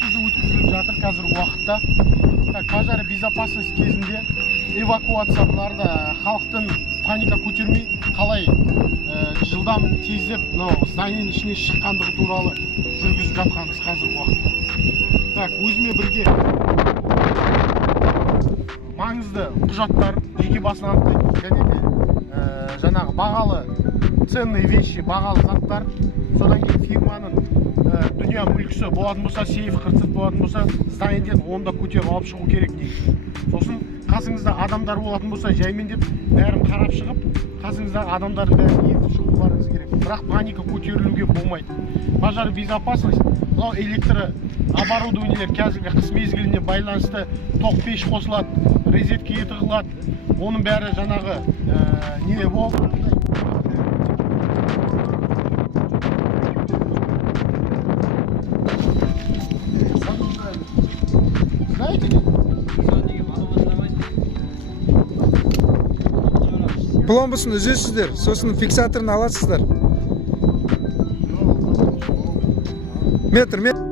өткізіліп жатыр қазіргі уақытта. Пожар безопасность кезінде эвакуацияларда халықтың паника көтермей, қалай жылдам тездеп зданиенің ішіне шыққандығы туралы жүргізіп жатқанымыз қазіргі уақытта. Өзіме бірге маңызды құжаттар жеке басын анықтайды, және де жаңағы бағалы ценные вещи, бағалы заттар, содан кейін фирманың дүния мүлкісі болатын болса, сейф қырсық болатын болса, зданиеден онда көтеріп алып шығу керек негізі. Сосын қасыңызда адамдар болатын болса, жаймен деп бәрін қарап шығып, қасыңыздағы адамдардың бәрін ертіп шығуларыңыз керек. Бірақ паника көтерілуге болмайды. Пожар безопасность, мынау электрооборудованиелер қазіргі қыс мезгіліне байланысты тоқ пеш қосылады, розеткеге тығылады. Оның бәрі жаңағы не болды? Пломбасын үзесіздер, сосын фиксаторын аласыздар. Метр.